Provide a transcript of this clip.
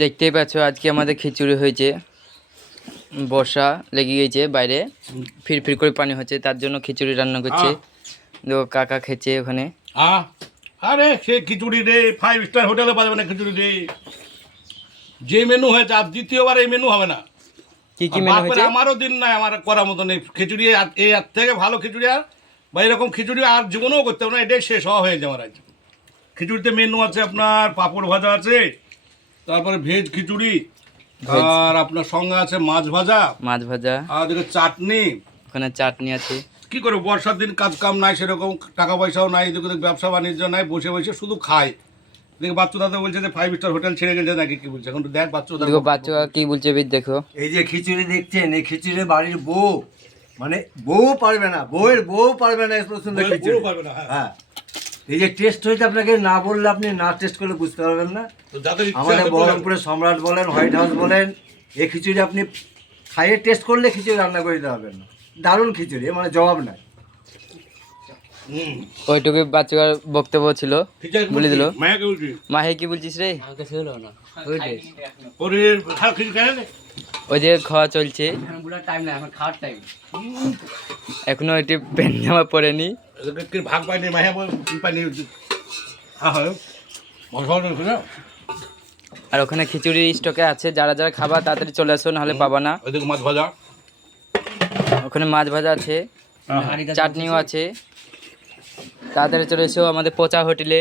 দেখতেই পাচ্ছ আজকে আমাদের খিচুড়ি হয়েছে। বর্ষা লেগে গেছে, বাইরে ফির করে পানি হচ্ছে, তার জন্য খিচুড়ি রান্না করছে। তো কাকা খেছে ওখানে। আরে সে খিচুড়ি রে 5 স্টার হোটেলে পাবে না খিচুড়ি রে। যে মেনু হয়েছে আর দ্বিতীয়বার এই মেনু হবে না। কি কি মেনু হয়েছে? আমারও দিন নাই আমার করার মতো নেই খিচুড়ি। এই আর থেকে ভালো খিচুড়ি আর বা এরকম খিচুড়ি আর জীবনেও করতে হবে না। এটাই শেষ হওয়া হয়েছে আমার আজ। খিচুড়িতে মেনু আছে আপনার পাঁপড় ভাজা আছে, তারপরে ভেজ খিচুড়ি, আর আপনার সঙ্গে আছে মাছ ভাজা, আর এদিকে চাটনি। ওখানে চাটনি আছে। কি করবো, বর্ষার দিন কাজ কাম নাই, সেরকম টাকা পয়সাও নাই, এদিকে ব্যবসা বাণিজ্য নাই, বসে বসে শুধু খায়। দেখে বাচ্চু দাদা বলছে যে 5 স্টার হোটেল ছেড়ে গেছে নাকি, কি বলছে এখন তো দেখ বাচ্চু দাদা। বাচ্চা কি বলছে দেখো। এই যে খিচুড়ি দেখছেন, এই খিচুড়ি বাড়ির বউ মানে বউ পারবে না, বউয়ের বউ পারবে না, সুন্দর খিচুড়ি। হ্যাঁ, এই যে টেস্ট হয়েছে, আপনাকে না বললে আপনি না টেস্ট করলে বুঝতে পারবেন না। আমাদের বহরমপুরের সম্রাট বলেন, হোয়াইট হাউস বলেন, এই খিচুড়ি আপনি খাইয়ে টেস্ট করলে খিচুড়ি রান্না করে দিতে পারবেন না। দারুণ খিচুড়ি, মানে জবাব নাই। ওইটুকু বাচ্চার বক্তব্য ছিল, বলে দিল। মাহে কি বলছিস রে? ওই যে খাওয়া চলছে, এখনো ওইটি প্যান্ট জামা পরেনি। ভাগ পাইনি মাহে পাইনি। আর ওখানে খিচুড়ি স্টকে আছে, যারা যারা খাবার তাড়াতাড়ি চলে আসো, নাহলে পাবা না। ওইদিকে মাছ ভাজা, ওখানে মাছ ভাজা আছে, চাটনিও আছে। তাড়াতাড়ি চলে এসো আমাদের পচা হোটেলে।